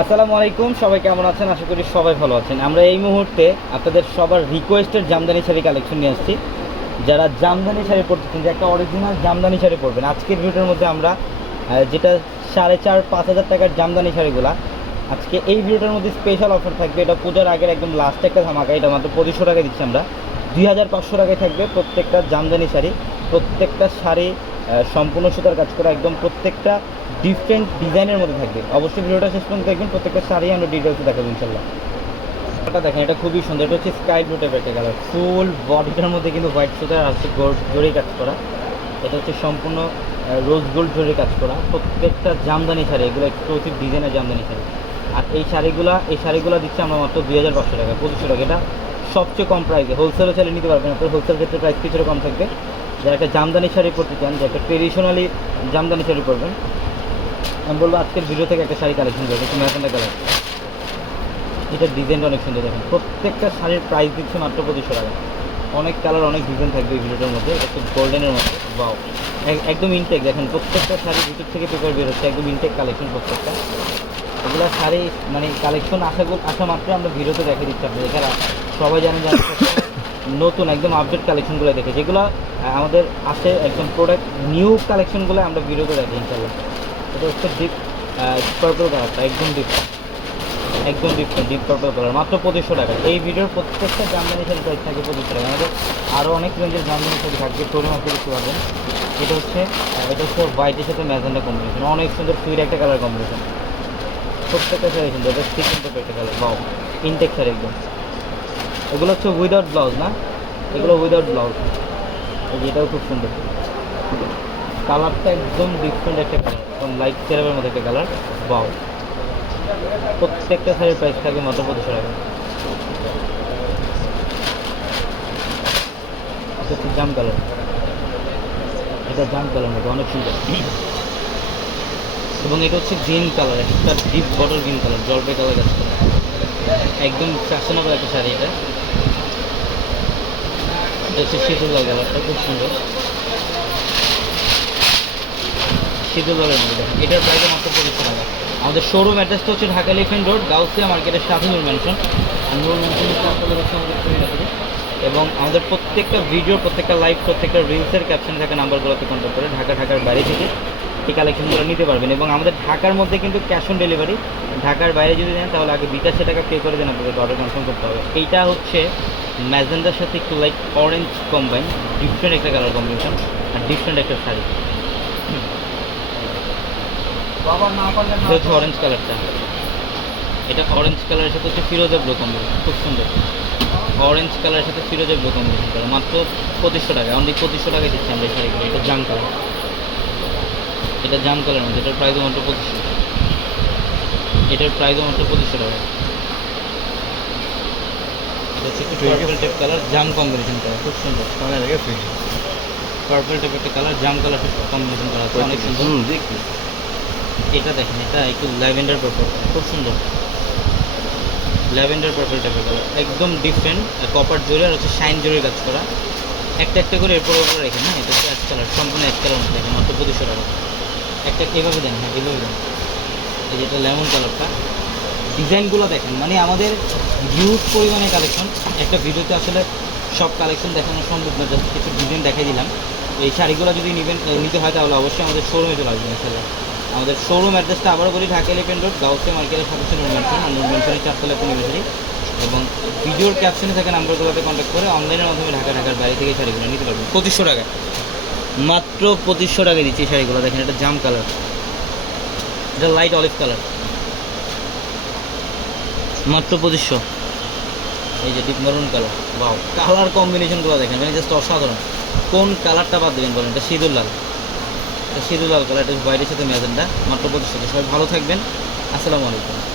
আসসালামু আলাইকুম, সবাই কেমন আছেন? আশা করি সবাই ভালো আছেন। আমরা এই মুহূর্তে আপনাদের সবার রিকোয়েস্টেড জামদানি শাড়ি কালেকশন নিয়ে আসছি। যারা জামদানি শাড়ি পরতেছেন যে একটা অরিজিনাল জামদানি শাড়ি পরবেন, আজকের ভিডিওর মধ্যে আমরা যেটা সাড়ে চার, পাঁচ হাজার টাকার জামদানি শাড়িগুলা, আজকে এই ভিডিওটার মধ্যে স্পেশাল অফার থাকবে। এটা পূজার আগের একদম লাস্ট একটা ধামাকা, এটা মাত্র পঁচিশশো টাকা দিচ্ছি আমরা। দুই হাজার পাঁচশো টাকায় থাকবে প্রত্যেকটা জামদানি শাড়ি, প্রত্যেকটা শাড়ি সম্পূর্ণ সুতার কাজ করা একদম প্রত্যেকটা ডিফারেন্ট ডিজাইনের মধ্যে থাকবে। অবশ্যই ভিডিওটা শেষ পর্যন্ত দেখবেন, প্রত্যেকটা শাড়ি আমরা ডিটেলসে দেখাবো ইনশাল্লাহ এটা দেখেন, এটা খুবই সুন্দর, এটা হচ্ছে স্কাই ব্লু টাইপের একটা কালার ফুল বডিটার মধ্যে কিন্তু হোয়াইট সুতার হচ্ছে গোল্ড জরি কাজ করা। এটা হচ্ছে সম্পূর্ণ রোজ গোল্ড জরি কাজ করা। প্রত্যেকটা জামদানি শাড়ি, এগুলো এক্সক্লুসিভ ডিজাইনের জামদানি শাড়ি। আর এই শাড়িগুলা, এই শাড়িগুলো দিচ্ছে আমরা মাত্র দুই হাজার পাঁচশো টাকা, পঁচিশশো টাকা। এটা সবচেয়ে কম প্রাইসে হোলসেলে চালিয়ে নিতে পারবেন, আপনার হোলসেল ক্ষেত্রে প্রাইস কিছুটা কম থাকবে। যারা একটা জামদানি শাড়ি পরতে চান যে একটা ট্রেডিশনালি জামদানি শাড়ি পরবেন, আমি বলব আজকের ভিডিও থেকে একটা শাড়ি কালেকশন করবে একটু ম্যাজেন্ডা কালার এটার ডিজাইনটা অনেক সুন্দর, দেখেন, প্রত্যেকটা শাড়ির প্রাইস দিচ্ছে মাত্র পঁচিশশো টাকা। অনেক কালার অনেক ডিজাইন থাকবে এই ভিডিওটার মধ্যে হচ্ছে গোল্ডেনের মধ্যে বাও একদম ইনটেক দেখেন, প্রত্যেকটা শাড়ি ভিতর থেকে পেপার বের হচ্ছে, একদম ইনটেক কালেকশন প্রত্যেকটা। এগুলো শাড়ি মানে কালেকশন আসা আসা মাত্র আমরা ভিডিওতে দেখে দিচ্ছি আপনাদের। এছাড়া সবাই জানেন যে নতুন একদম আপডেট কালেকশনগুলো দেখে যেগুলো আমাদের আসে একদম প্রোডাক্ট নিউ কালেকশনগুলো আমরা ভিডিওতে দেখি ইনশাল্লাহ এটা হচ্ছে ডিপ পার্পল কালারটা একদম ডিপ একদম ডিপ ডিপ পার্পল কালার মাত্র পঁচিশশো টাকা। এই ভিডিওর প্রত্যেকটা জামদানি শাড়ি প্রাইস থাকে পঁচিশশো টাকা। আমাদের আরও অনেক রেঞ্জের জামদানি শাড়ি থাকবে শোরুম আপনি দেখতে পারবেন। এটা হচ্ছে এটা হচ্ছে হোয়াইটের সাথে ম্যাজেন্ডা কম্বিনেশন অনেক সুন্দর সুইট একটা কালার কম্বিনেশন প্রত্যেকটা শাড়ি সুন্দর এটা সিকিম একটা কালার বাও ইনটেক শাড়ি একদম। এগুলো হচ্ছে উইদাউট ব্লাউজ না? এগুলো উইদাউট ব্লাউজ এটাও খুব সুন্দর। কালারটা একদম ডিফারেন্ট একটা কালার একদম লাইট চেরাবের মধ্যে একটা কালার বাও প্রত্যেকটা শাড়ির প্রাইস থাকবে মাত্র পঁচিশশো টাকা। এটা হচ্ছে জাম কালার এটা জাম কালার মধ্যে অনেক সুন্দর। এবং এটা হচ্ছে গ্রিন কালার একটা ডিপ বটল গ্রিন কালার জলপাই কালার একদম ফ্যাশনেবল একটা শাড়ি এটা। এটা হচ্ছে খুব সুন্দর। শীতল লালের মধ্যে। এটার প্রাইস মাত্র আমাদের শোরুম অ্যাড্রেসটা হচ্ছে ঢাকা এলিফেন্ট রোড গাউসিয়া মার্কেটের সাথে নূর ম্যানশন আর নূর ম্যানশনের আমাদের এবং আমাদের প্রত্যেকটা ভিডিও প্রত্যেকটা লাইভ প্রত্যেকটা রিলসের ক্যাপশনে থাকা নাম্বারগুলোতে কন্ট্যাক্ট করে ঢাকা, ঢাকার বাইরে থেকে এই কালেকশনগুলো নিতে পারবেন। এবং আমাদের ঢাকার মধ্যে কিন্তু ক্যাশ অন ডেলিভারি ঢাকার বাইরে যদি নেন, তাহলে আগে বিকাশে টাকা পে করে দেন আপনাদের অর্ডার কনফার্ম করতে হবে। এইটা হচ্ছে ম্যাজেন্ডার সাথে একটু লাইক অরেঞ্জ কম্বাইন ডিফারেন্ট একটা কালার কম্বিনেশন আর ডিফারেন্ট একটা শাড়ি। হচ্ছে অরেঞ্জ কালারটা এটা অরেঞ্জ কালারের সাথে হচ্ছে ফিরোজা ব্লু কম্বিনেশন খুব সুন্দর। অরেঞ্জ কালারের সাথে ফিরোজা ব্লু কম্বিনেশন করা, মাত্র পঁচিশশো টাকা অনলি পঁচিশশো টাকায় দিচ্ছি আমরা এই শাড়িগুলো, এটা জাম কালার এটা জাম কালার মধ্যে, এটার প্রাইস মাত্র পঁচিশশো। এটার প্রাইস মাত্র পঁচিশশো টাকা এটা হচ্ছে একটু পার্পল টাইপ কালার জাম কম্বিনেশন খুব সুন্দর। পার্পল টাইপ একটা কালার জাম কালার কম্বিনেশন করা আছে অনেক সুন্দর। দেখি। এটা দেখেন এটা একটু ল্যাভেন্ডার পার্পল খুব সুন্দর। ল্যাভেন্ডার পার্পল টাইপের কালার একদম ডিফারেন্ট কপার জোরে আর হচ্ছে শাইন জোরে কাজ করা। একটা একটা করে এরপর ওপর রেখেন হ্যাঁ এটা হচ্ছে কালার সম্পূর্ণ অ্যাশ কালার দেখেন মাত্র পঁচিশশো টাকা একটা এভাবে দেন হ্যাঁ এভাবে দেন। এই যেটা লেমন কালারটা ডিজাইনগুলো দেখেন মানে আমাদের হিউজ পরিমাণে কালেকশন একটা ভিডিওতে আসলে সব কালেকশন দেখানো সম্ভব না জাস্ট কিছু ডিজাইন দেখাই দিলাম। এই শাড়িগুলো যদি নেবেন নিতে হয় তাহলে অবশ্যই আমাদের শোরুমে চলে আসবেন ইনশাল্লাহ আমাদের শোরুম অ্যাড্রেসটা আবারও বলি ঢাকা এলিফেন্ট রোড গাউসে মার্কেটের সাথে ছিল মেনশন আর চারতলা ইউনিভার্সিটি এবং ভিডিওর ক্যাপশনে থাকা নাম্বারগুলোতে কন্ট্যাক্ট করে অনলাইনের মাধ্যমে ঢাকা ঢাকার বাইরে থেকে শাড়িগুলো নিতে পারবেন। পঁচিশশো টাকা মাত্র পঁচিশশো টাকা দিচ্ছি এই শাড়িগুলো। দেখেন এটা জাম কালার এটা লাইট অলিভ কালার মাত্র পঁচিশশো। এই যে ডিপ মারুন কালার বাও কালার কম্বিনেশনগুলো দেখেন মানে জাস্ট অসাধারণ। কোন কালারটা বাদ দেবেন বলেন? এটা সিঁদুর লাল। সিঁদুর লাল কালার এটা হোয়াইটের সাথে ম্যাজেন্ডা মাত্র পঁচিশ। সবাই ভালো থাকবেন। আসসালামু আলাইকুম।